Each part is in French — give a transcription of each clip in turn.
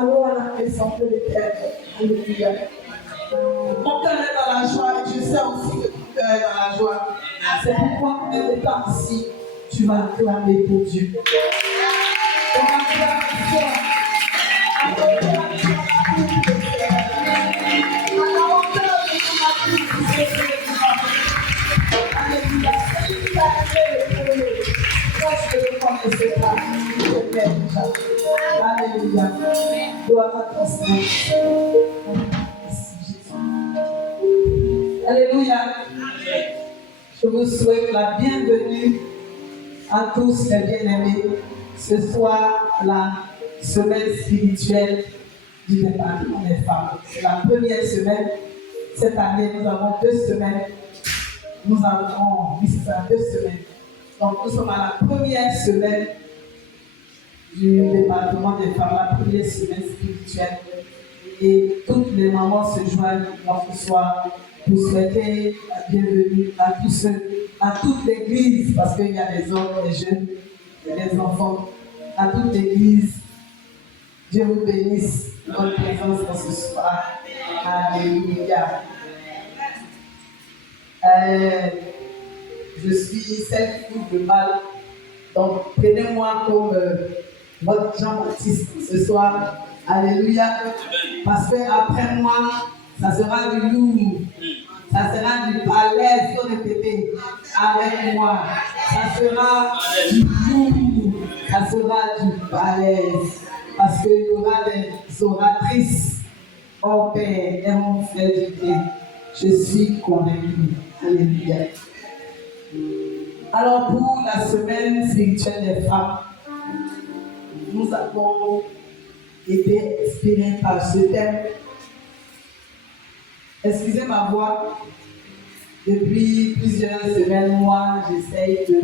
Allons à la présence de l'Éternel. Alléluia. Mon cœur est dans la joie et je sais aussi que ton cœur est dans la joie. C'est pourquoi, quand tu es ici, tu vas acclamer pour Dieu. Ton acclamation, à ton cœur, à la hauteur de ton acclamation. Alléluia. C'est lui qui a fait le premier. Moi, je ne le connaissais pas. Je t'aime déjà. Alléluia. Gloire à ton Seigneur. Alléluia. Je vous souhaite la bienvenue à tous les bien-aimés. Ce soir, la semaine spirituelle du département des femmes. C'est la première semaine. Cette année, nous avons 2 semaines. Nous avons, oui, c'est ça, 2 semaines. Donc, nous sommes à la première semaine du département des femmes, la première semaine spirituelle. Et toutes les mamans se joignent ce soir pour souhaiter la bienvenue à tous ceux, à toute l'église, parce qu'il y a des hommes, des jeunes, des enfants, à toute l'église. Dieu vous bénisse de votre présence dans ce soir. Alléluia. Je suis celle qui ouvre le bal. Donc, prenez-moi comme votre Jean-Baptiste ce soir. Alléluia. Parce qu'après moi, ça sera du lourd. Ça sera du balèze, faut répéter avec moi. Ça sera du lourd. Ça sera du balèze. Parce qu'il y aura des oratrices. Oh Père, elles vont faire du bien. Je suis convaincue. Alléluia. Alors pour la semaine spirituelle des femmes, nous avons été inspirés par ce thème. Excusez ma voix. Depuis plusieurs semaines, moi, j'essaye de...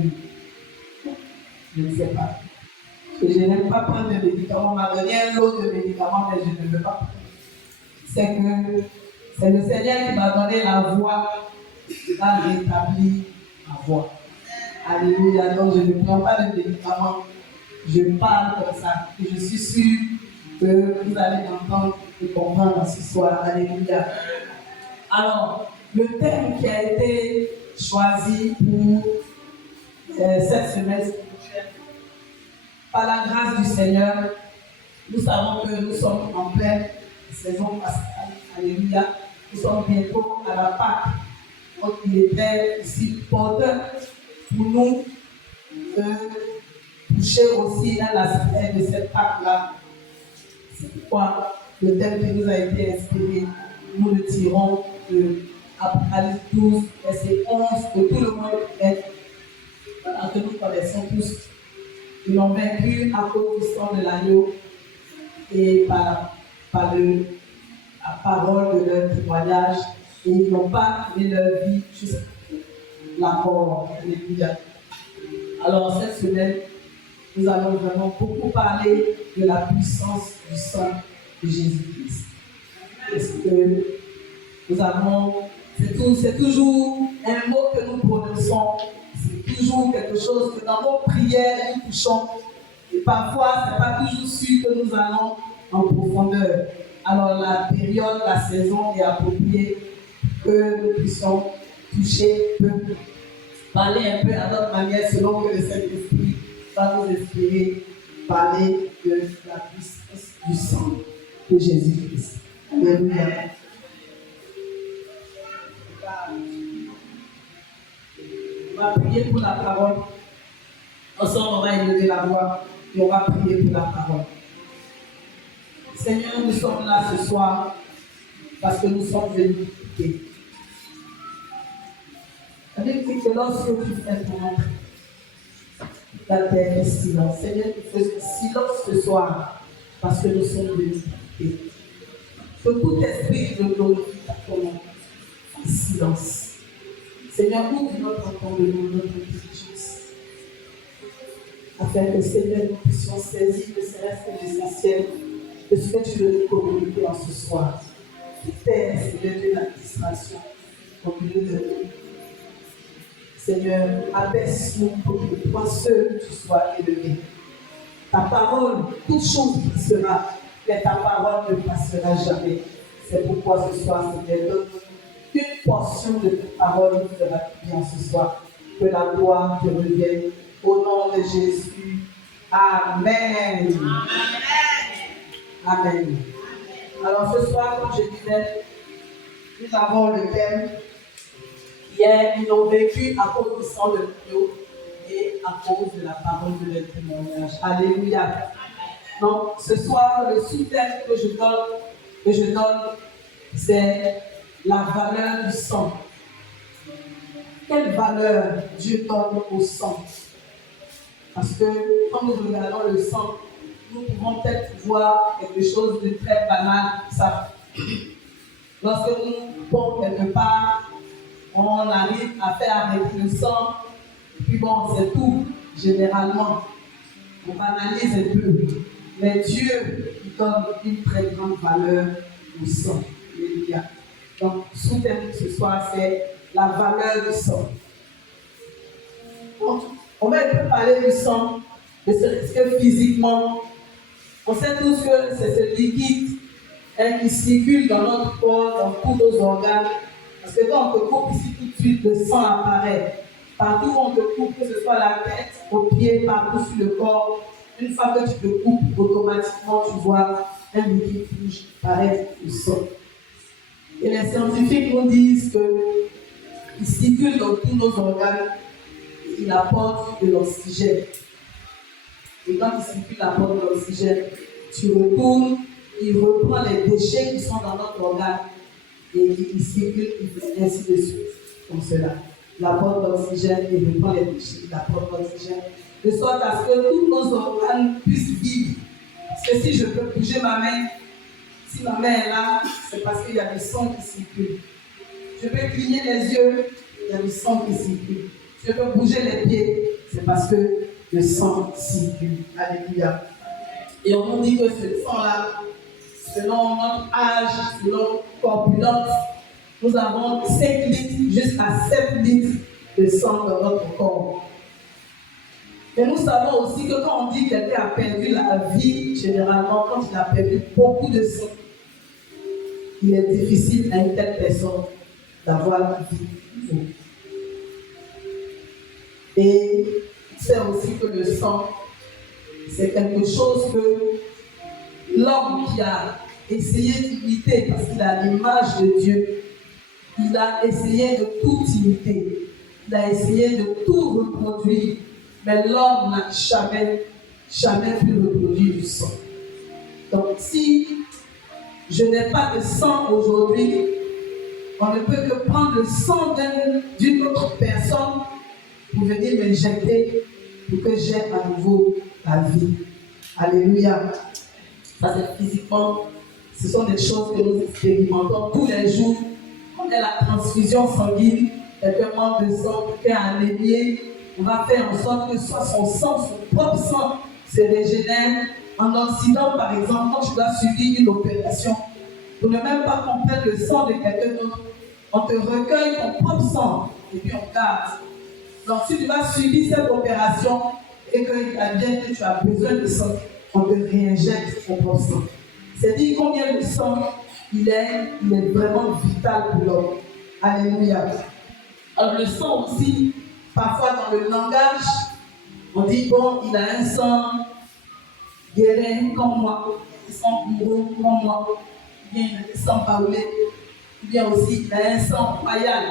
Je ne sais pas. Je n'aime pas prendre de médicaments. On m'a donné un lot de médicaments, mais je ne veux pas. C'est que c'est le Seigneur qui m'a donné la voix, qui va rétablir ma voix. Alléluia. Donc je ne prends pas de médicaments. Je parle comme ça. Et je suis sûre que vous allez m'entendre et comprendre ce soir. Alléluia. Alors, le thème qui a été choisi pour cette semaine spirituelle, par la grâce du Seigneur, nous savons que nous sommes en pleine saison pascale. Alléluia. Nous sommes bientôt à la Pâque. Donc, il était ici porteur pour nous de toucher aussi dans l'aspect de cette Pâque-là. C'est pourquoi le thème qui nous a été inspiré, nous le tirons de Apocalypse 12, verset 11, que tout le monde est, que nous connaissons tous. Ils l'ont vaincu à cause du sang de l'agneau et par la parole de leur témoignage, et ils n'ont pas mis leur vie jusqu'à la mort. Alléluia. Alors cette semaine, nous allons vraiment beaucoup parler de la puissance du sang de Jésus-Christ. Parce que nous avons, c'est toujours un mot que nous prononçons, c'est toujours quelque chose que dans nos prières nous touchons. Et parfois, ce n'est pas toujours sûr que nous allons en profondeur. Alors la période, la saison est appropriée que nous puissions toucher, parler un peu à notre manière selon que le Saint-Esprit va nous inspirer, parler de la puissance du sang de Jésus-Christ. Alléluia. On va prier pour la parole. Ensemble, on va élever la voix et on va prier pour la parole. Seigneur, nous sommes là ce soir parce que nous sommes venus prier. Avec que lorsque tu fais ton entrée, la terre est silence. Seigneur, tu fais silence ce soir parce que nous sommes venus prier. Que tout esprit de glorifie ton nom en silence. Seigneur, ouvre notre entendement, notre intelligence, afin que, Seigneur, nous puissions saisir le céleste et l'essentiel de ce que tu veux nous communiquer en ce soir. Terre, Seigneur, de la distraction au milieu de nous. Seigneur, abaisse-nous pour que toi seul tu sois élevé. Ta parole, toute chose passera, mais ta parole ne passera jamais. C'est pourquoi ce soir, Seigneur, donne-nous une portion de ta parole qui sera bien ce soir. Que la gloire te revienne. Au nom de Jésus. Amen. Amen. Amen. Alors ce soir, comme je disais, nous avons le thème. Hier, ils l'ont vécu à cause du sang de l'agneau et à cause de la parole de leur témoignage. Alléluia. Donc, ce soir, le sous-thème que je donne, c'est la valeur du sang. Quelle valeur Dieu donne au sang? Parce que quand nous regardons le sang, nous pouvons peut-être voir quelque chose de très banal. Ça. Lorsque nous pompons quelque part, on arrive à faire arrêter le sang, puis bon, c'est tout, généralement. On banalise un peu. Mais Dieu donne une très grande valeur au sang. Alléluia. Donc, sous-thème ce soir, c'est la valeur du sang. Donc, on va un peu parler du sang, mais c'est que physiquement, on sait tous que c'est ce liquide qui circule dans notre corps, dans tous nos organes. Parce que quand on te coupe ici, tout de suite, le sang apparaît. Partout où on te coupe, que ce soit la tête, aux pieds, partout sur le corps, une fois que tu te coupes, automatiquement, tu vois un liquide rouge apparaître au sang. Et les scientifiques nous disent qu'il circule dans tous nos organes, il apporte de l'oxygène. Et quand il circule, il apporte de l'oxygène, tu retournes, il reprend les déchets qui sont dans notre organe et il circule, ainsi de suite, comme cela. Il apporte l'oxygène, il reprend les déchets, il apporte l'oxygène, de sorte à ce que tous nos organes puissent vivre. Parce que si je peux bouger ma main, si ma main est là, c'est parce qu'il y a du sang qui circule. Je peux cligner les yeux, il y a du sang qui circule. Je peux bouger les pieds, c'est parce que le sang circule. Alléluia. Et on nous dit que ce sang-là, selon notre âge, selon notre corpulence, nous avons 5 litres jusqu'à 7 litres de sang dans notre corps. Mais nous savons aussi que quand on dit que quelqu'un a perdu la vie, généralement, quand il a perdu beaucoup de sang, il est difficile à une telle personne d'avoir la vie. Et c'est aussi que le sang, c'est quelque chose que l'homme qui a essayé d'imiter, parce qu'il a l'image de Dieu, il a essayé de tout imiter, il a essayé de tout reproduire, mais l'homme n'a jamais pu reproduire du sang. Donc si je n'ai pas de sang aujourd'hui, on ne peut que prendre le sang d'une autre personne pour venir m'injecter pour que j'aie à nouveau la vie. Alléluia. Ça c'est physiquement, ce sont des choses que nous expérimentons tous les jours. On a la transfusion sanguine, quelqu'un manque de sang, quelqu'un a anémie. On va faire en sorte que soit son sang, son propre sang se régénère. En Occident, par exemple, quand tu dois subir une opération, pour ne même pas qu'on prenne le sang de quelqu'un d'autre, on te recueille ton propre sang et puis on garde. Donc si tu vas subir cette opération et qu'il advienne que tu as besoin de sang, on te réinjecte ton propre sang. C'est dire combien le sang, il est vraiment vital pour l'homme. Alléluia. Alors le sang aussi, parfois dans le langage, on dit bon, il a un sang guérin comme moi, un sang bourreau comme moi, ou bien il a un sang baoulé, ou bien aussi il a un sang royal.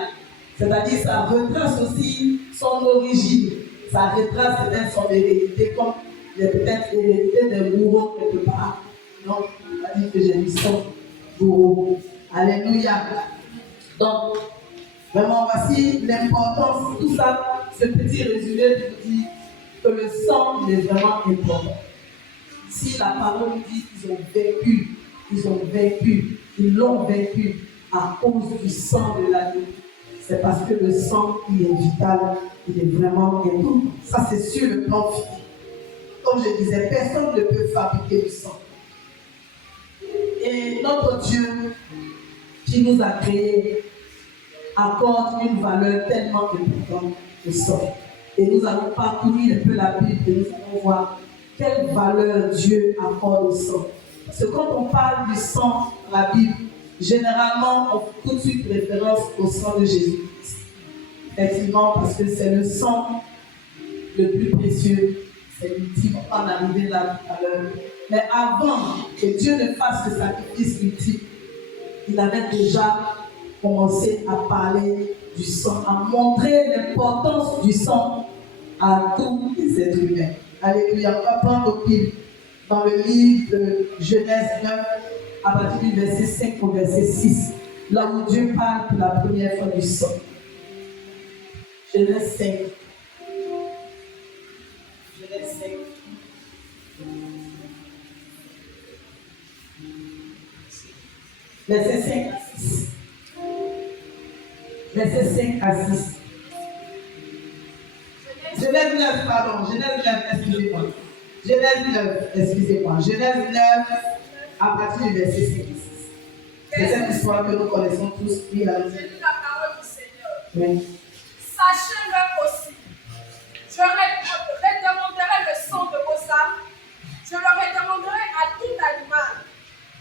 C'est-à-dire ça retrace aussi son origine, ça retrace peut-être son hérédité, comme il y a peut-être hérédité des bourreaux quelque part. Donc, on va dire que j'ai du sang bourreau. Alléluia. Donc, vraiment, voici l'importance, tout ça, ce petit résumé nous dit que le sang, il est vraiment important. Si la parole dit qu'ils ont vécu, ils l'ont vécu à cause du sang de l'agneau, c'est parce que le sang, il est vital, il est vraiment important. Ça, c'est sur le plan physique. Comme je disais, personne ne peut fabriquer du sang. Et notre Dieu, qui nous a créés, accorde une valeur tellement importante au sang. Et nous allons parcourir un peu la Bible et nous allons voir quelle valeur Dieu accorde au sang. Parce que quand on parle du sang dans la Bible, généralement, on fait tout de suite référence au sang de Jésus-Christ. Effectivement, parce que c'est le sang le plus précieux, c'est l'ultime, on va en arriver là tout à l'heure. Mais avant que Dieu ne fasse le sacrifice ultime, il avait déjà commencé à parler du sang, à montrer l'importance du sang à tous les êtres humains. Alléluia. On va prendre au pile dans le livre de Genèse 9, à partir du verset 5 au verset 6, là où Dieu parle pour la première fois du sang. Genèse 5. Genèse 5. Verset 5 à 6. Verset 5 à 6. Genèse 9, pardon. Genèse 9, excusez-moi. Genèse 9, excusez-moi. Genèse 9, à partir du verset 5 à 6. C'est cette histoire que nous connaissons tous. Oui, la parole du Seigneur. Oui. Sachez-le aussi. Je redemanderai le sang de vos âmes. Je le redemanderai à tout animal.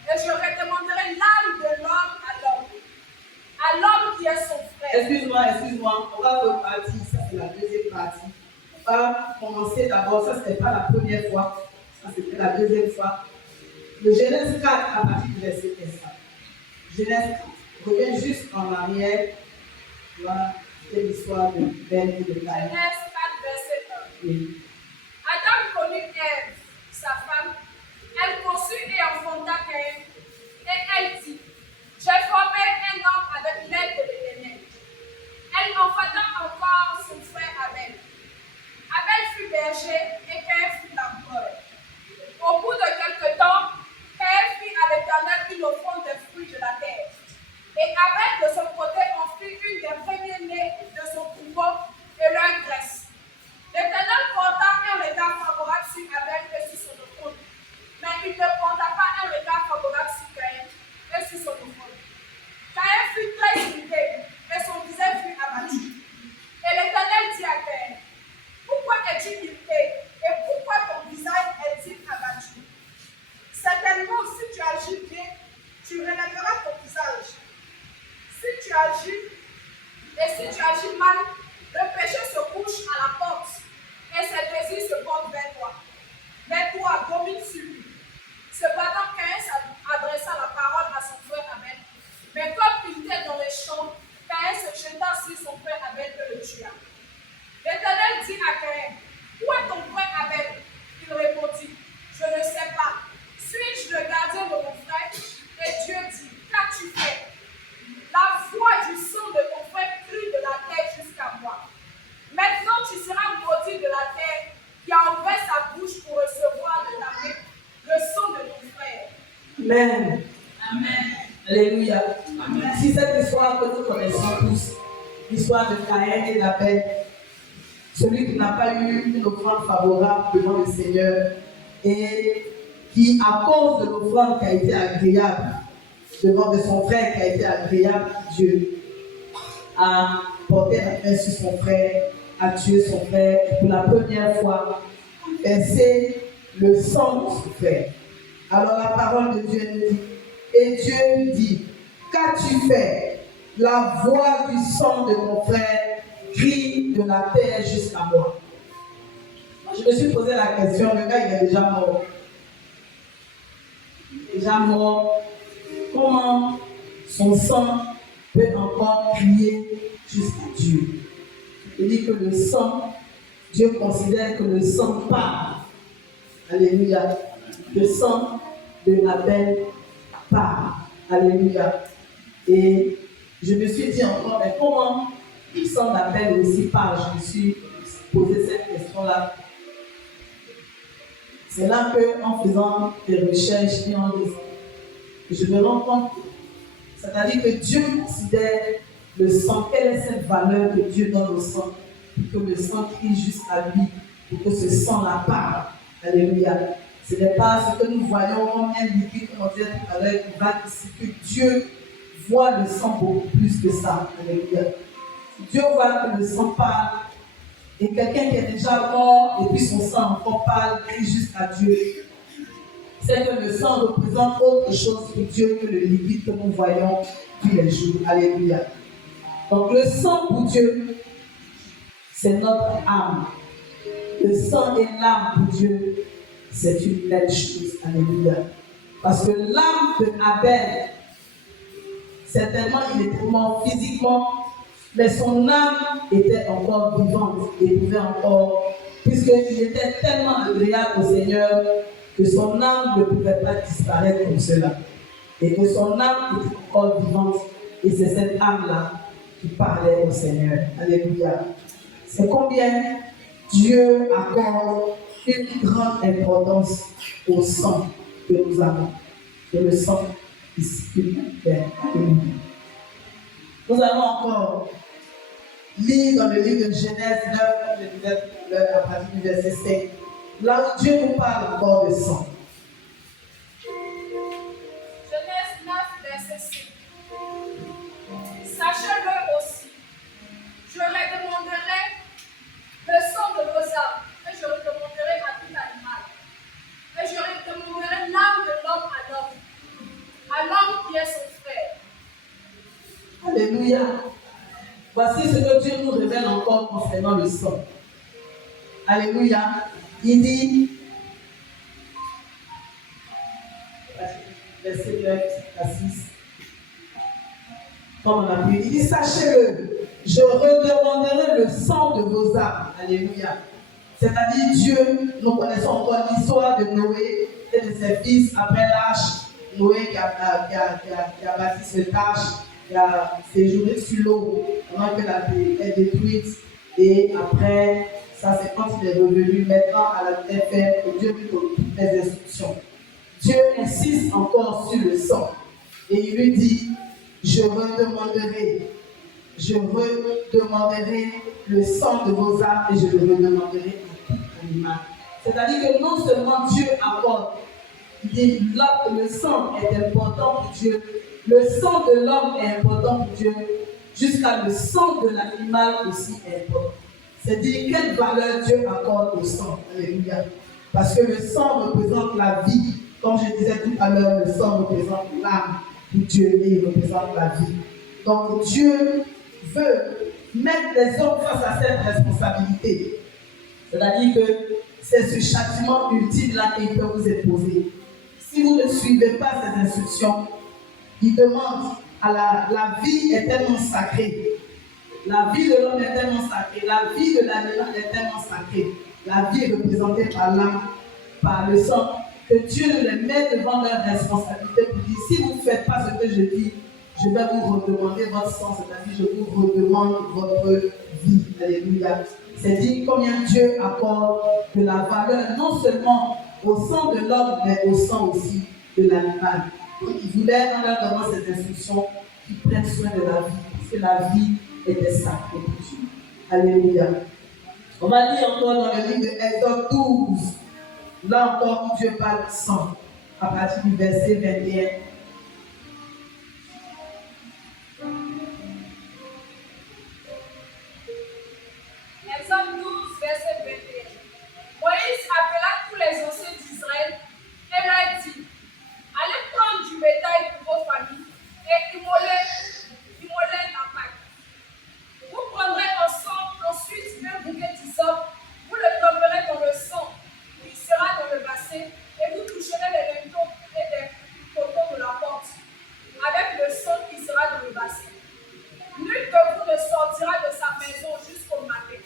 Et je redemanderai l'âme de l'homme à l'homme qui est son frère. Excuse-moi, on va repartir, ça c'est la deuxième partie. On va commencer d'abord, ça c'était pas la première fois, ça c'était la deuxième fois. Le Genèse 4 à partir du verset 15. Genèse 4, reviens juste en arrière, voilà, c'est l'histoire de Ben et de Caïn. Genèse 4, verset 1. Oui. Adam connut Ève, sa femme, elle conçut et enfanta Caïn, et elle dit, j'ai formé un homme avec l'aide de l'Éternel. Elle enfanta encore son frère Abel. Abel fut berger et Caïn fut laboureur. Au bout de quelque temps, Caïn fit à l'Éternel une offrande des fruits de la terre. Et Abel de son côté en fit une des premiers-nés de son troupeau et leur graisse. L'Éternel porta un regard favorable sur Abel et sur son offrande, mais il ne porta pas un regard favorable sur Caïn et sur son offrande. Caïn fut très irrité et son visage fut abattu. Et l'Éternel dit à Caïn, pourquoi es-tu irrité et pourquoi ton visage est-il abattu? Certainement, si tu agis bien, tu relèveras ton visage. Si tu agis et si tu agis mal, le péché se couche à la porte et ses désirs se portent vers toi. Mais toi, domine sur lui. Cependant, Caïn adressa la parole à son frère Abel. Mais comme il était dans les champs, Caïn se jeta sur son frère Abel et le tua. L'Éternel dit à Caïn, où est ton frère Abel? Il répondit, je ne sais pas. Suis-je le gardien de mon frère? Et Dieu Alléluia. Si cette histoire que nous connaissons tous, l'histoire de Caïn et d'Abel, celui qui n'a pas eu une offrande favorable devant le Seigneur et qui, à cause de l'offrande qui a été agréable devant de son frère, qui a été agréable à Dieu, a porté la main sur son frère, a tué son frère et pour la première fois versé le sang de son frère. Alors la parole de Dieu nous dit, et Dieu dit, qu'as-tu fait? La voix du sang de mon frère crie de la terre jusqu'à moi. Je me suis posé la question, le gars il est déjà mort. Déjà mort. Comment son sang peut encore crier jusqu'à Dieu? Il dit que le sang, Dieu considère que le sang parle. Alléluia. Le sang de Abel parle. Alléluia. Et je me suis dit encore, mais comment le sang d'Abel aussi parle? Je me suis posé cette question-là. C'est là qu'en faisant des recherches et en lisant, je me rends compte, c'est-à-dire que Dieu considère le sang, quelle est cette valeur que Dieu donne au sang, pour que le sang crie jusqu'à lui, pour que ce sang-là parle. Alléluia. Ce n'est pas ce que nous voyons comme un liquide, comme on disait tout à l'heure, qui va ici, que Dieu voit le sang beaucoup plus que ça. Alléluia. Dieu voit que le sang parle, et quelqu'un qui est déjà mort, et puis son sang encore parle, crie jusqu'à Dieu. C'est que le sang représente autre chose que Dieu, que le liquide que nous voyons tous les jours. Alléluia. Donc le sang pour Dieu, c'est notre âme. Le sang et l'âme pour Dieu, c'est une belle chose. Alléluia. Parce que l'âme de Abel, certainement il était mort physiquement, mais son âme était encore vivante et pouvait encore, puisqu'il était tellement agréable au Seigneur que son âme ne pouvait pas disparaître comme cela. Et que son âme était encore vivante. Et c'est cette âme-là qui parlait au Seigneur. Alléluia. C'est combien Dieu accorde une grande importance au sang que nous avons. Et le sang qui circule dans la terre. Alléluia. Nous allons encore lire dans le livre de Genèse 9, je disais tout à l'heure, à partir du verset 5. Là où Dieu nous parle encore de sang. Genèse 9, verset 5. Sachez-le aussi, je redemanderai le sang de vos âmes, et je redemanderai à tout animal, et je redemanderai l'âme de l'homme à l'homme qui est son frère. Alléluia. Voici ce que Dieu nous révèle encore concernant le sang. Alléluia. Il dit, verset 9 à 6, comme on a vu, il dit, sachez-le, je redemanderai le sang de vos âmes. Alléluia. C'est-à-dire Dieu, nous connaissons encore l'histoire de Noé et de ses fils après l'arche. Noé qui a bâti cette arche, qui a séjourné sur l'eau pendant que la terre est détruite. Et après, ça c'est quand il est revenu maintenant à la terre ferme que Dieu lui donne toutes les instructions. Dieu insiste encore sur le sang. Et il lui dit, je redemanderai le sang de vos âmes et je le redemanderai à tout animal. C'est-à-dire que non seulement Dieu accorde, il dit le sang est important pour Dieu, le sang de l'homme est important pour Dieu, jusqu'à le sang de l'animal aussi est important. C'est-à-dire quelle valeur Dieu accorde au sang. Alléluia. Parce que le sang représente la vie. Comme je disais tout à l'heure, le sang représente l'âme pour Dieu et il représente la vie. Donc Dieu veut mettre les hommes face à cette responsabilité. C'est-à-dire que c'est ce châtiment ultime-là qu'il peut vous imposer. Si vous ne suivez pas ces instructions, il demande la vie est tellement sacrée. La vie de l'homme est tellement sacrée. La vie de l'animal est tellement sacrée. La vie est représentée par l'âme, par le sang, que Dieu les met devant leur responsabilité pour dire si vous ne faites pas ce que je dis, je vais vous redemander votre sang, c'est-à-dire je vous redemande votre vie. Alléluia. C'est dire combien Dieu accorde de la valeur non seulement au sang de l'homme, mais au sang aussi de l'animal. Il voulait, en leur donnant ces instructions, qu'ils prennent soin de la vie, parce que la vie était sacrée pour Dieu. Alléluia. On va lire encore dans le livre de Exode 12. Là encore, où Dieu parle de sang, à partir du verset 21. Exode 12, verset 21. Moïse appela tous les anciens d'Israël et leur dit: allez prendre du bétail pour vos familles et immolez la Pâque. Vous prendrez ensuite un bouquet d'hysope, vous le tomberez dans le sang qui sera dans le bassin, et vous toucherez les linteaux et les poteaux de la porte avec le sang qui sera dans le bassin. Nul de vous ne sortira de sa maison jusqu'au matin.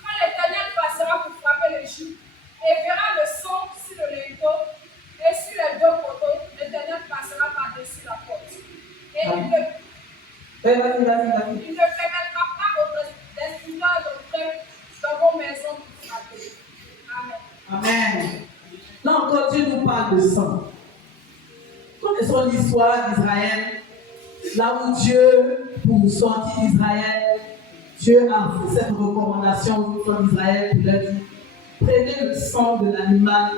Quand l'Éternel passera pour frapper l'Égypte et verra le sang sur le linteau et sur les deux poteaux, l'Éternel passera par-dessus la porte. Et il ne permettra pas aux destructeurs d'entrer dans vos maisons pour frapper. Amen. Amen. Là encore, Dieu nous parle de sang. Connaissons l'histoire d'Israël. Là où Dieu, pour sortir d'Israël, Dieu a fait cette recommandation au peuple d'Israël pour leur dire: prenez le sang de l'animal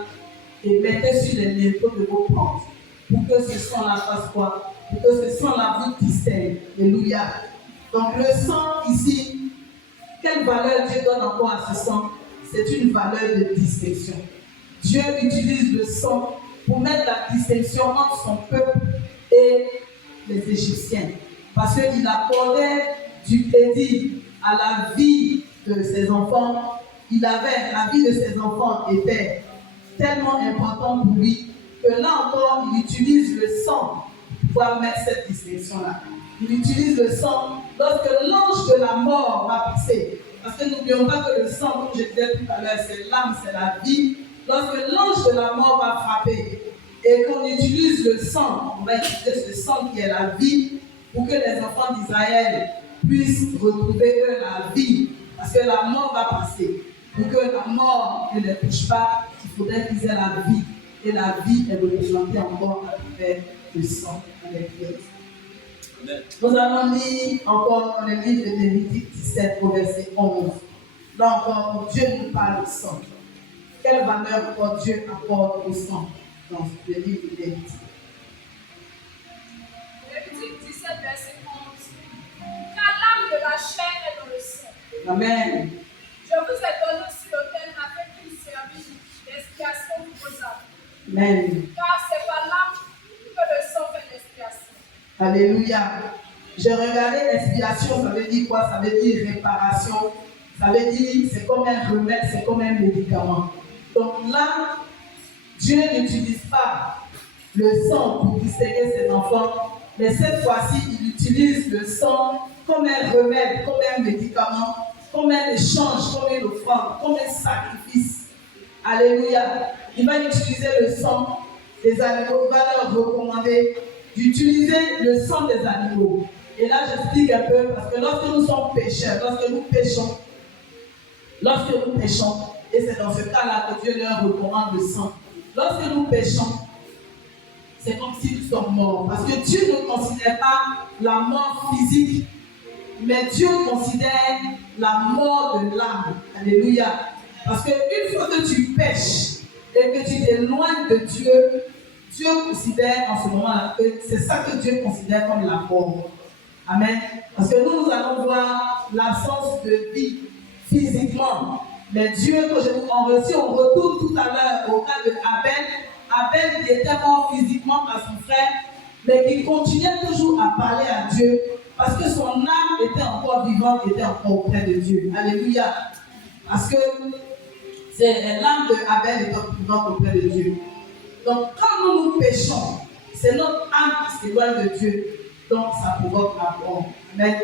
et mettez sur les linteaux de vos portes, pour que ce sang-là fasse quoi? Pour que ce sang-là vous distingue. Alléluia. Donc le sang ici, quelle valeur Dieu donne encore à ce sang? C'est une valeur de distinction. Dieu utilise le sang pour mettre la distinction entre son peuple et les Égyptiens. Parce qu'il accordait du crédit à la vie de ses enfants. La vie de ses enfants était tellement importante pour lui que là encore, il utilise le sang pour pouvoir mettre cette distinction-là. Il utilise le sang lorsque l'ange de la mort va passer. Parce que n'oublions pas que le sang, comme je disais tout à l'heure, c'est l'âme, c'est la vie. Lorsque l'ange de la mort va frapper et qu'on utilise le sang, on va utiliser ce sang qui est la vie pour que les enfants d'Israël puissent retrouver eux la vie. Parce que la mort va passer. Pour que la mort ne les touche pas, il faudrait qu'ils aient la vie. Et la vie est représentée encore à travers le sang avec Dieu. Nous allons lire encore dans le livre de Lévitique 17 au verset 11. Là encore, Dieu nous parle de sang. Quelle valeur encore Dieu apporte au sang dans le livre de Lévitique? Lévitique 17, verset 11. Car l'âme de la chair est dans le sang. Amen. Je vous ai donné sur l'autel afin qu'il servisse d'expiation pour vos âmes. Amen. Car c'est par l'âme que le sang fait l'expiation. Alléluia. J'ai regardé l'expiation, ça veut dire quoi? Ça veut dire réparation. Ça veut dire c'est comme un remède, c'est comme un médicament. Donc là, Dieu n'utilise pas le sang pour distinguer ses enfants, mais cette fois-ci, il utilise le sang comme un remède, comme un médicament, comme un échange, comme une offrande, comme un sacrifice. Alléluia. Il va utiliser le sang des animaux, il va leur recommander d'utiliser le sang des animaux. Et là, j'explique un peu, parce que lorsque nous sommes pécheurs, lorsque nous péchons, et c'est dans ce cas-là que Dieu leur recommande le sang. Lorsque nous péchons, c'est comme si nous sommes morts. Parce que Dieu ne considère pas la mort physique, mais Dieu considère la mort de l'âme. Alléluia. Parce qu'une fois que tu pêches et que tu t'éloignes de Dieu, Dieu considère en ce moment-là que c'est ça que Dieu considère comme la mort. Amen. Parce que nous allons voir l'absence de vie physiquement. Mais Dieu, quand si on retourne tout à l'heure au cas de Abel qui était mort physiquement par son frère, mais qui continuait toujours à parler à Dieu parce que son âme était encore vivante, était encore auprès de Dieu. Alléluia. Parce que l'âme de Abel était vivante auprès de Dieu. Donc, quand nous péchons, c'est notre âme qui s'éloigne de Dieu. Donc, ça provoque la mort. Amen.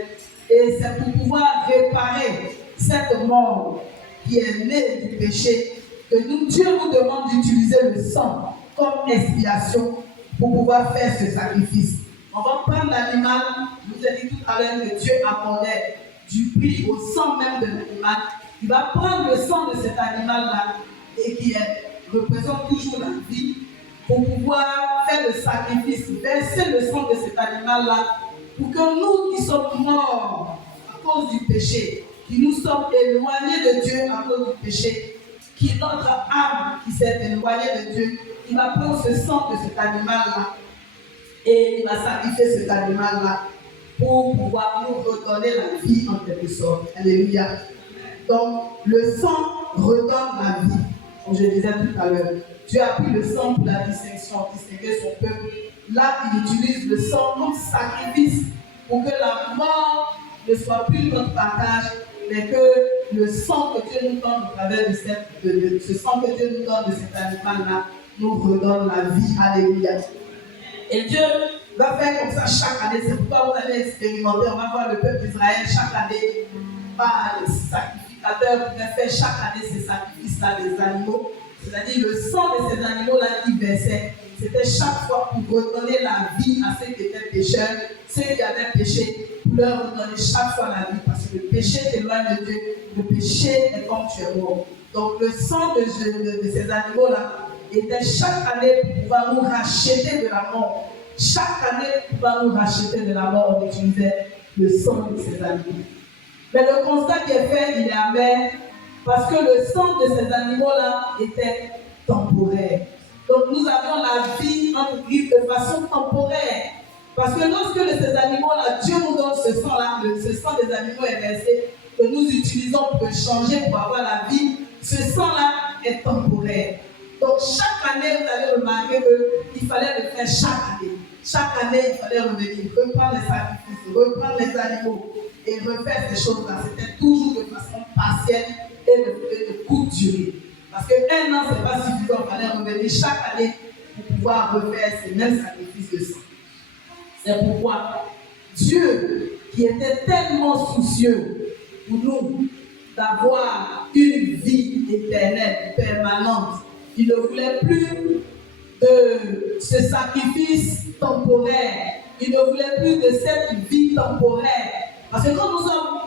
Et c'est pour pouvoir réparer cette mort qui est née du péché que Dieu nous demande d'utiliser le sang comme expiation pour pouvoir faire ce sacrifice. On va prendre l'animal. Je vous ai dit tout à l'heure que Dieu accordait du prix au sang même de l'animal. Il va prendre le sang de cet animal-là et qui représente toujours la vie. pour pouvoir faire le sacrifice, verser le sang de cet animal-là, pour que nous qui sommes morts à cause du péché, qui nous sommes éloignés de Dieu à cause du péché, qui notre âme qui s'est éloignée de Dieu, il va prendre ce sang de cet animal-là et il va sacrifier cet animal-là pour pouvoir nous redonner la vie en quelque sorte. Alléluia. Donc, le sang redonne la vie. Comme je disais tout à l'heure, Dieu a pris le sang pour la distinction, distinguer son peuple. Là, il utilise le sang comme sacrifice pour que la mort ne soit plus notre partage, mais que le sang que Dieu nous donne au travers de ce sang que Dieu nous donne de cet animal-là nous redonne la vie. Alléluia. Et Dieu va faire comme ça chaque année. C'est pourquoi vous allez expérimenter. On va voir le peuple d'Israël chaque année. Les sacrificateurs pouvaient faire chaque année ces sacrifices-là des animaux. C'est-à-dire le sang de ces animaux-là qui versaient. C'était chaque fois pour redonner la vie à ceux qui étaient pécheurs, ceux qui avaient péché, pour leur redonner chaque fois la vie. Parce que le péché t'éloigne de Dieu. Le péché est comme tu es mort. Donc le sang de ces animaux-là était chaque année pour pouvoir nous racheter de la mort. Chaque année pour pouvoir nous racheter de la mort, on utilisait le sang de ces animaux. Mais le constat qui est fait, il est amer, parce que le sang de ces animaux-là était temporaire. Donc nous avions la vie en Christ de façon temporaire. Parce que lorsque ces animaux-là, Dieu nous donne ce sang-là, ce sang des animaux est versé, que nous utilisons pour changer, pour avoir la vie, ce sang-là est temporaire. Donc chaque année, vous allez remarquer qu'il fallait le faire chaque année. Chaque année, il fallait revenir, reprendre les sacrifices, reprendre les animaux et refaire ces choses-là. C'était toujours de façon partielle et de courte durée. Parce qu'un an, ce n'est pas suffisant, il fallait revenir chaque année pour pouvoir refaire ces mêmes sacrifices de sang. C'est pourquoi Dieu, qui était tellement soucieux pour nous d'avoir une vie éternelle, permanente, il ne voulait plus de ce sacrifice temporaire. Il ne voulait plus de cette vie temporaire. Parce que quand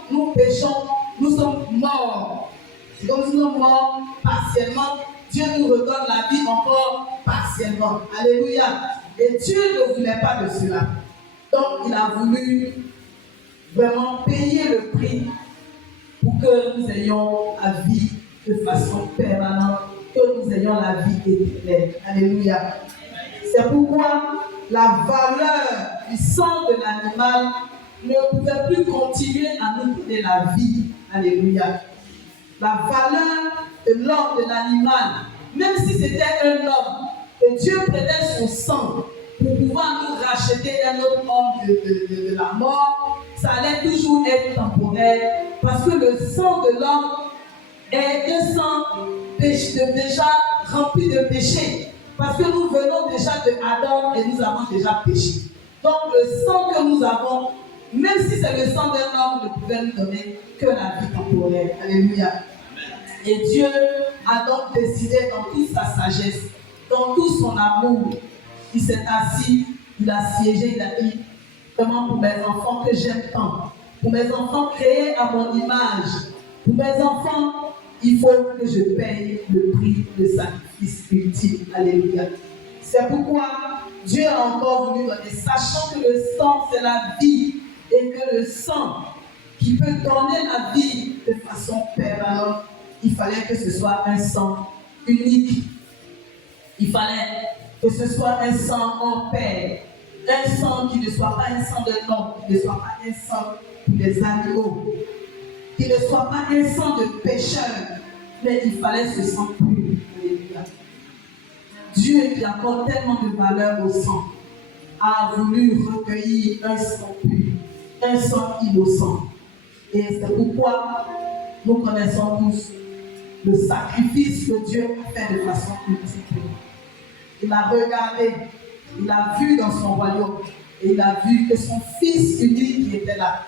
nous péchons, nous sommes morts. C'est comme si nous sommes morts partiellement. Dieu nous redonne la vie encore partiellement. Alléluia. Et Dieu ne voulait pas de cela. Donc il a voulu vraiment payer le prix pour que nous ayons la vie de façon permanente, que nous ayons la vie éternelle. Alléluia. C'est pourquoi la valeur du sang de l'animal ne pouvait plus continuer à nous donner la vie. Alléluia. La valeur de l'homme, de l'animal, même si c'était un homme, que Dieu prenait son sang pour pouvoir nous racheter un autre homme de la mort, ça allait toujours être temporaire, parce que le sang de l'homme est un sang déjà rempli de péché. Parce que nous venons déjà de Adam et nous avons déjà péché. Donc le sang que nous avons, même si c'est le sang d'un homme, ne pouvait nous donner que la vie temporaire. Alléluia. Et Dieu a donc décidé dans toute sa sagesse, dans tout son amour, il s'est assis, il a siégé, il a dit, comment pour mes enfants que j'aime tant, pour mes enfants créés à mon image, pour mes enfants, il faut que je paye le prix de sacrifice ultime. Alléluia. C'est pourquoi Dieu a encore voulu donner, sachant que le sang c'est la vie et que le sang qui peut donner la vie de façon permanente, il fallait que ce soit un sang unique. Il fallait que ce soit un sang en paix, un sang qui ne soit pas un sang de l'homme, qui ne soit pas un sang pour les animaux, qui ne soit pas un sang de pécheur, mais il fallait ce sang pur. Alléluia. Dieu qui accorde tellement de valeur au sang a voulu recueillir un sang pur, un sang innocent. Et c'est pourquoi nous connaissons tous le sacrifice que Dieu a fait de façon multiple. Il a regardé, il a vu dans son royaume, et il a vu que son fils unique qui était là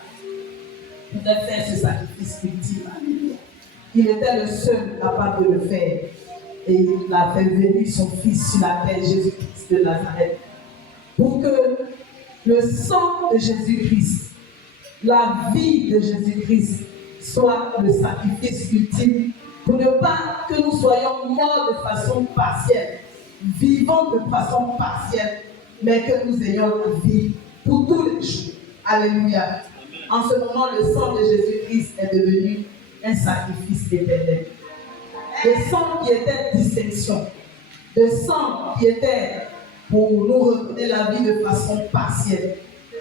pouvait faire ce sacrifice ultime. Il était le seul capable de le faire. Et il a fait venir son fils sur la terre, Jésus-Christ de Nazareth, pour que le sang de Jésus-Christ, la vie de Jésus-Christ soit le sacrifice ultime, pour ne pas que nous soyons morts de façon partielle, vivons de façon partielle, mais que nous ayons la vie pour tous les jours. Alléluia. En ce moment, le sang de Jésus-Christ est devenu un sacrifice éternel. Le sang qui était distinction, le sang qui était pour nous redonner la vie de façon partielle.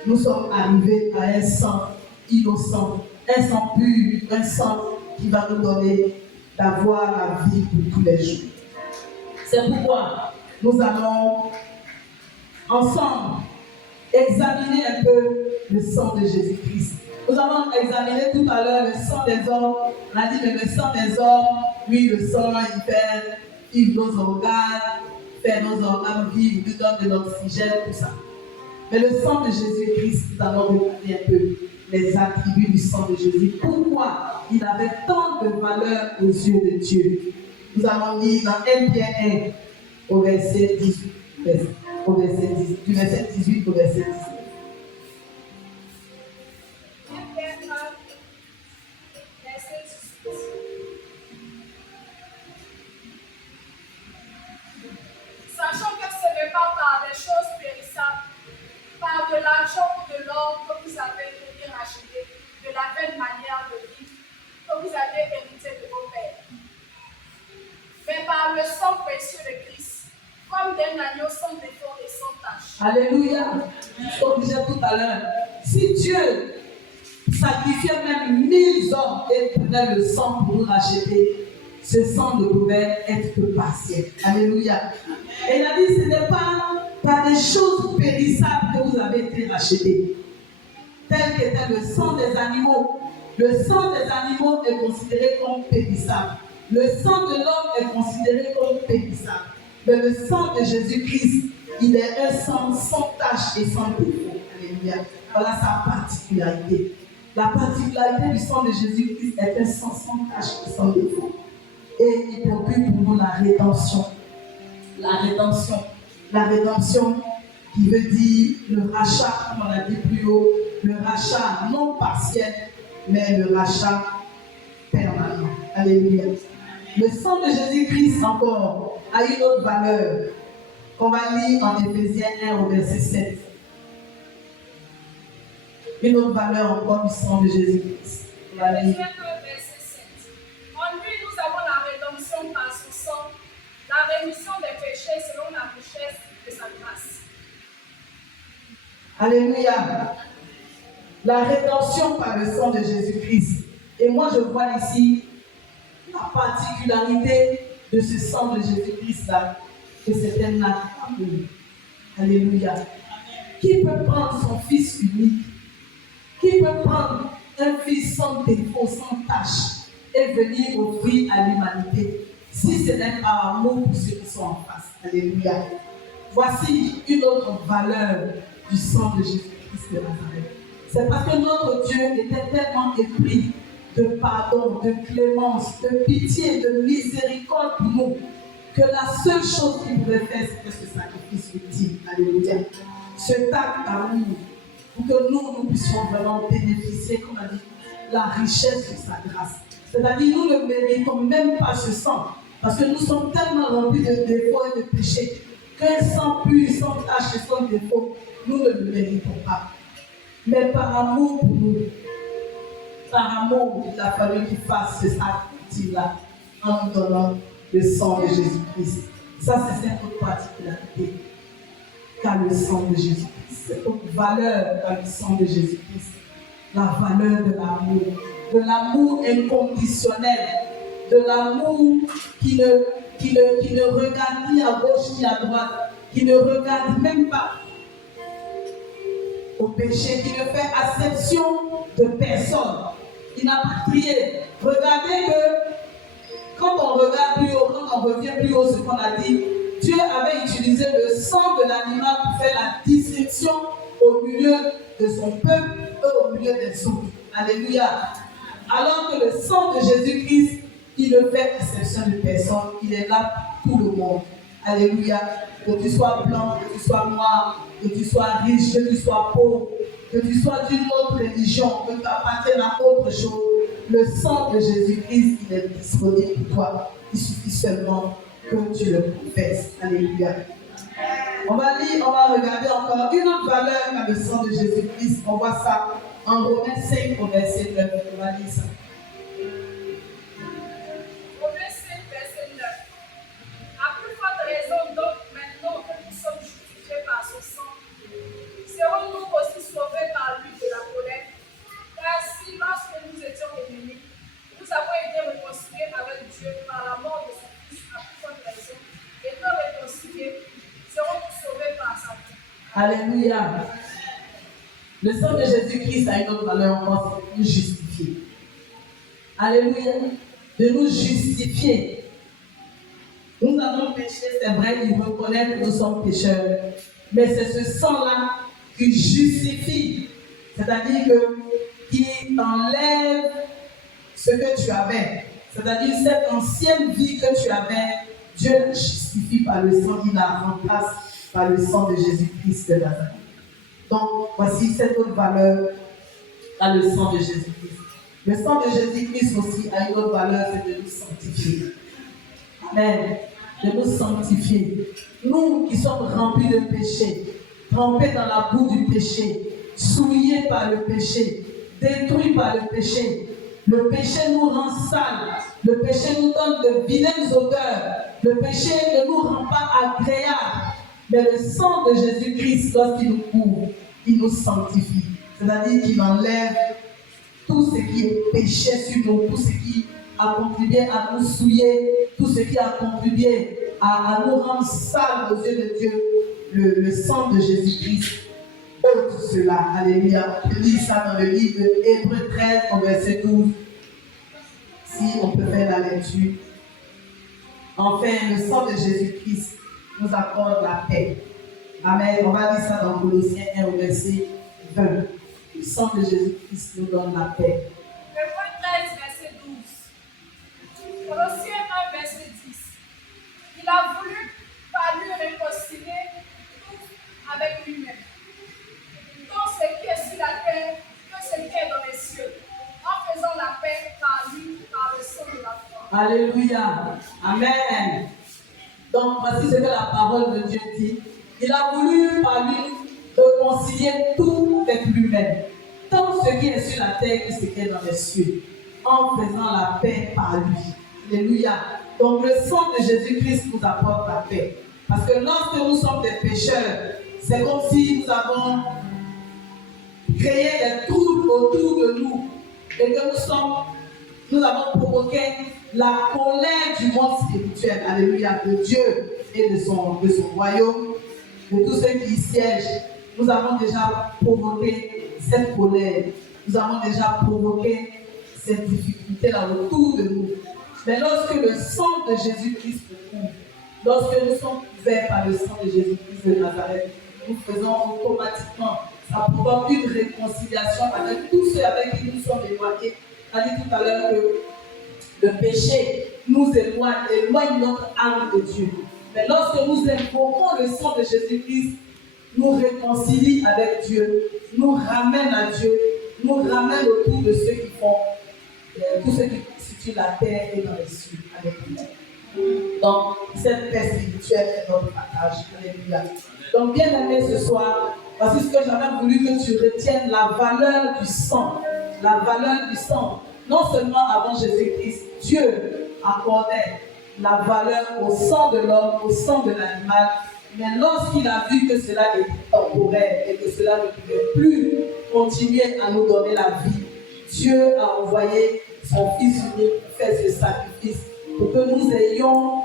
Nous sommes arrivés à un sang innocent, un sang pur, un sang qui va nous donner d'avoir la vie pour tous les jours. C'est pourquoi nous allons ensemble examiner un peu le sang de Jésus-Christ. Nous avons examiné tout à l'heure le sang des hommes. On a dit mais le sang des hommes, oui, le sang, il fait vivre nos organes, fait nos organes vivre, nous donne de l'oxygène, tout ça. Mais le sang de Jésus-Christ, nous allons regarder un peu les attributs du sang de Jésus. Pourquoi il avait tant de valeur aux yeux de Dieu. Nous allons lire dans 1 Pierre 1 au verset 18. Du verset 18 au verset 19. Sachant que ce n'est pas par des choses périssables, par de l'argent ou de l'or que vous avez été rachetés, de la belle manière de vivre que vous avez hérité de vos pères, mais par le sang précieux de Christ, comme d'un agneau sans défaut et sans tache. Alléluia. Comme je disais tout à l'heure, si Dieu sacrifiait même 1000 hommes et prenait le sang pour nous racheter, ce sang ne pouvait être que partiel. Alléluia. Et il a dit, ce n'est pas par des choses périssables que vous avez été rachetés, tel qu'était le sang des animaux. Le sang des animaux est considéré comme périssable. Le sang de l'homme est considéré comme périssable. Mais le sang de Jésus-Christ, il est un sang sans tache et sans défaut. Alléluia. Voilà sa particularité. La particularité du sang de Jésus-Christ est un sang sans tache et sans défaut. Et il procure pour nous la rédemption. La rédemption. La rédemption qui veut dire le rachat, comme on l'a dit plus haut, le rachat non partiel, mais le rachat permanent. Alléluia. Le sang de Jésus-Christ encore a une autre valeur qu'on va lire en Éphésiens 1 au verset 7. Une autre valeur encore du sang de Jésus-Christ. On va lire. Verset 7. En lui, nous avons la rédemption par son sang, la rémission des péchés selon la richesse de sa grâce. Alléluia. La rédemption par le sang de Jésus-Christ. Et moi, je vois ici la particularité de ce sang de Jésus-Christ-là, que c'est un acte d'amour. Alléluia. Qui peut prendre son Fils unique? Qui peut prendre un Fils sans défaut, sans tache, et venir offrir à l'humanité, si ce n'est pas amour pour ceux qui sont en face? Alléluia. Voici une autre valeur du sang de Jésus-Christ de Nazareth. C'est parce que notre Dieu était tellement épris de pardon, de clémence, de pitié, de miséricorde pour nous, que la seule chose qu'il pouvait faire, c'était ce sacrifice ultime. Alléluia. Cet acte d'amour, pour que nous puissions vraiment bénéficier, comme on a dit, la richesse de sa grâce. C'est-à-dire, nous ne méritons même pas ce sang, parce que nous sommes tellement remplis de défauts et de péchés, qu'un sang pur, sans tache et sans défaut, nous ne le méritons pas. Mais par amour pour nous, par amour, il a fallu qu'il fasse cet acte-là en nous donnant le sang de Jésus-Christ. Ça, c'est cette autre particularité qu'a le sang de Jésus-Christ. Cette autre valeur qu'a le sang de Jésus-Christ. La valeur de l'amour inconditionnel, de l'amour qui ne regarde ni à gauche ni à droite, qui ne regarde même pas au péché, qui ne fait acception de personne. Il n'a pas crié. Regardez que quand on regarde plus haut, quand on revient plus haut, ce qu'on a dit, Dieu avait utilisé le sang de l'animal pour faire la distinction au milieu de son peuple et au milieu des autres. Alléluia. Alors que le sang de Jésus-Christ, il ne fait exception de personne, il est là pour tout le monde. Alléluia. Que tu sois blanc, que tu sois noir, que tu sois riche, que tu sois pauvre, que tu sois d'une autre religion, que tu appartiennes à autre chose, le sang de Jésus-Christ, il est disponible pour toi. Il suffit seulement que tu le confesses. Alléluia. On va regarder encore une autre valeur qu'a le sang de Jésus-Christ. On voit ça en Romains 5 au verset 9. On va lire ça. Romains 5, verset 9. À plus forte raison, donc, maintenant que nous sommes justifiés par son sang, serons-nous aussi sauvés par lui de la colère? Car si, lorsque nous étions ennemis, nous avons été réconciliés avec Dieu par la mort de son Fils, à plus forte raison, étant réconciliés, serons-nous sauvés par sa vie. Alléluia. Le sang de Jésus-Christ a une autre valeur encore, c'est de nous justifier. Alléluia. De nous justifier. Nous avons péché, c'est vrai, il reconnaît que nous sommes pécheurs. Mais c'est ce sang-là qui justifie. C'est-à-dire qui enlève ce que tu avais. C'est-à-dire cette ancienne vie que tu avais, Dieu la justifie par le sang, il la remplace par le sang de Jésus-Christ de Nazareth. Donc, voici cette autre valeur à le sang de Jésus-Christ. Le sang de Jésus-Christ aussi a une autre valeur, c'est de nous sanctifier. Amen. De nous sanctifier. Nous qui sommes remplis de péché, trempés dans la boue du péché, souillés par le péché, détruits par le péché. Le péché nous rend sales. Le péché nous donne de vilaines odeurs. Le péché ne nous rend pas agréables. Mais le sang de Jésus-Christ, lorsqu'il nous couvre, il nous sanctifie. C'est-à-dire qu'il enlève tout ce qui est péché sur nous, tout ce qui a contribué à nous souiller, tout ce qui a contribué à nous rendre sales aux yeux de Dieu. Le sang de Jésus-Christ ôte cela. Alléluia. On lit ça dans le livre de Hébreux 13 au verset 12. Si on peut faire la lecture. Enfin, le sang de Jésus-Christ nous accorde la paix. Amen. On va lire ça dans Colossiens 1 au verset 20. Le sang de Jésus-Christ nous donne la paix. Hébreux 13, verset 12. Colossiens 1, verset 10. Il a voulu par lui réconcilier tout avec lui-même. Tant ce qui est sur la terre que ce qui est dans les cieux, en faisant la paix par lui, par le sang de la foi. Alléluia. Amen. Donc, voici ce que la parole de Dieu dit. Il a voulu par lui réconcilier tout avec lui-même. Tant ce qui est sur la terre que ce qui est dans les cieux. En faisant la paix par lui. Alléluia. Donc, le sang de Jésus-Christ nous apporte la paix. Parce que lorsque nous sommes des pécheurs, c'est comme si nous avons créé des troubles autour de nous. Et que nous avons provoqué la colère du monde spirituel, alléluia, de Dieu et de son royaume, de tous ceux qui y siègent. Nous avons déjà provoqué cette colère, nous avons déjà provoqué cette difficulté-là autour de nous. Mais lorsque le sang de Jésus-Christ nous couvre, lorsque nous sommes couverts par le sang de Jésus-Christ de Nazareth, nous faisons automatiquement, ça provoque une réconciliation avec tous ceux avec qui nous sommes éloignés. On a dit tout à l'heure que le péché nous éloigne notre âme de Dieu. Mais lorsque nous invoquons le sang de Jésus-Christ, nous réconcilie avec Dieu, nous ramène à Dieu, nous ramène autour de ceux qui font, tous ceux qui constituent la terre et dans les cieux avec nous. Donc, cette paix spirituelle est notre partage. Alléluia. Donc, bien aimé ce soir, voici ce que j'avais voulu que tu retiennes, la valeur du sang. La valeur du sang. Non seulement avant Jésus-Christ, Dieu accordait la valeur au sang de l'homme, au sang de l'animal, mais lorsqu'il a vu que cela était temporaire et que cela ne pouvait plus continuer à nous donner la vie, Dieu a envoyé son Fils unique pour faire ce sacrifice, pour que nous ayons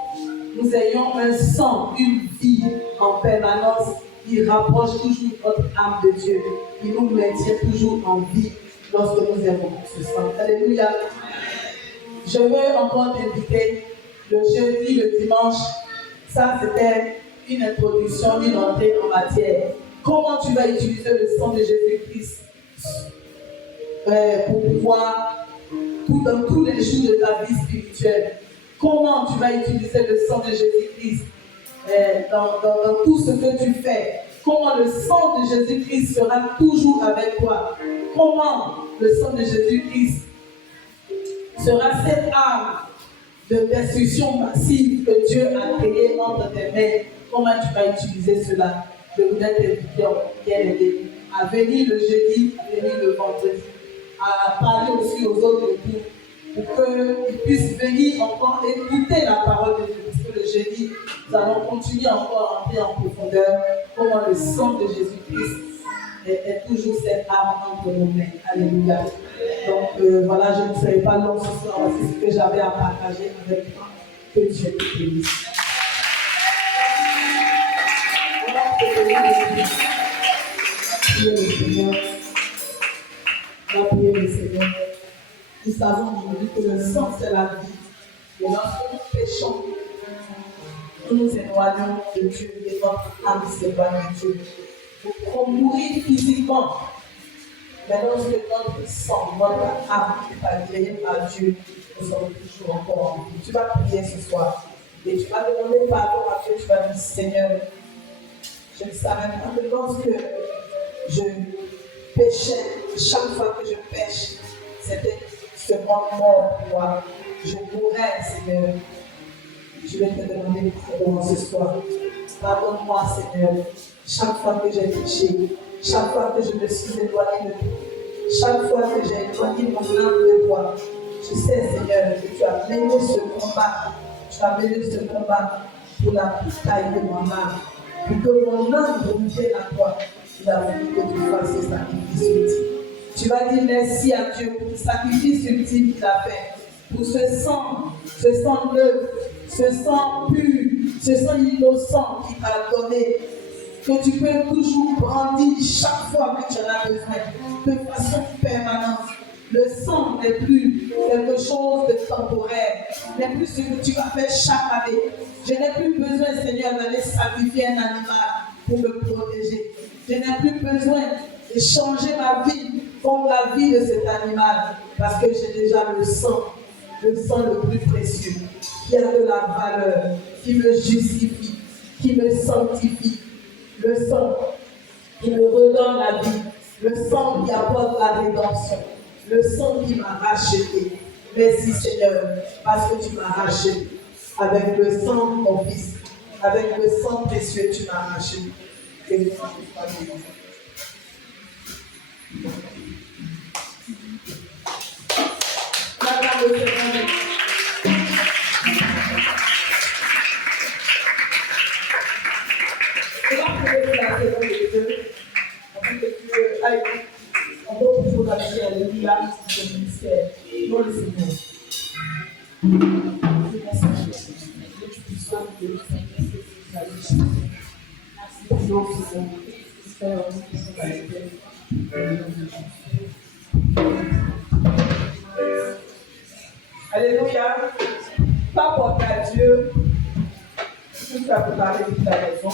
un sang, une vie en permanence qui rapproche toujours notre âme de Dieu, qui nous maintient toujours en vie lorsque nous invoquons ce sang. Alléluia. Je veux encore t'inviter le jeudi, le dimanche. Ça, c'était une introduction, une entrée en matière. Comment tu vas utiliser le sang de Jésus-Christ pour pouvoir, dans tous les jours de ta vie spirituelle, comment tu vas utiliser le sang de Jésus-Christ dans tout ce que tu fais? Comment le sang de Jésus-Christ sera toujours avec toi? Comment le sang de Jésus-Christ sera cette arme de destruction massive que Dieu a créé entre tes mains. Comment tu vas utiliser cela? Je voudrais t'inviter, bien aidé, à venir le jeudi, à venir le vendredi, à parler aussi aux autres équipes pour qu'ils puissent venir encore écouter la parole de Dieu. Parce que le jeudi, nous allons continuer encore à entrer en profondeur comment le sang de Jésus-Christ est toujours cette arme entre nos mains. Alléluia. Donc voilà, je ne serai pas long ce soir. C'est ce que j'avais à partager avec toi. Que Dieu te bénisse. Priez le Seigneur. On va prier le Seigneur. Nous savons aujourd'hui que le sang, c'est la vie. Et lorsque nous péchons, nous nous éloignons de Dieu et notre âme s'éloigne de Dieu. Nous pouvons mourir physiquement. Mais lorsque notre sang, notre âme est agréée par Dieu, nous sommes toujours encore en vie. Tu vas prier ce soir et tu vas demander pardon à Dieu. Tu vas dire, Seigneur, je ne savais pas que lorsque je péchais, chaque fois que je pêche, c'était ce moment mort pour moi. Je mourrais, Seigneur. Je vais te demander pardon ce soir. Pardonne-moi, Seigneur, chaque fois que j'ai péché, chaque fois que je me suis éloigné de toi, chaque fois que j'ai éloigné mon âme de toi. Je sais, Seigneur, que tu as mené ce combat. Tu as mené ce combat pour la bataille de mon âme. Pour que mon âme revienne à toi. Il a voulu que tu fasses ce sacrifice ultime. Tu vas dire merci à Dieu pour le sacrifice ultime qu'il a fait. Pour ce sang neuf, ce sang pur, ce sang innocent qu'il t'a donné. Que tu peux toujours brandir chaque fois que tu en as besoin, de façon permanente. Le sang n'est plus quelque chose de temporaire, n'est plus ce que tu vas faire chaque année. Je n'ai plus besoin, Seigneur, d'aller sacrifier un animal pour me protéger. Je n'ai plus besoin de changer ma vie comme la vie de cet animal, parce que j'ai déjà le sang le plus précieux, qui a de la valeur, qui me justifie, qui me sanctifie. Le sang qui me redonne la vie, le sang qui apporte la rédemption, le sang qui m'a racheté. Merci Seigneur, parce que tu m'as racheté. Avec le sang de mon Fils, avec le sang précieux, tu m'as racheté. Et le sang qui soit béni. On doit toujours appeler à l'Église du ministère, non le Seigneur. Alléluia. Pas porter à Dieu. Tout ça pour parler de la raison.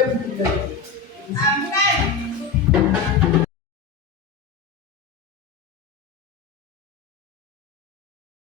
Alléluia.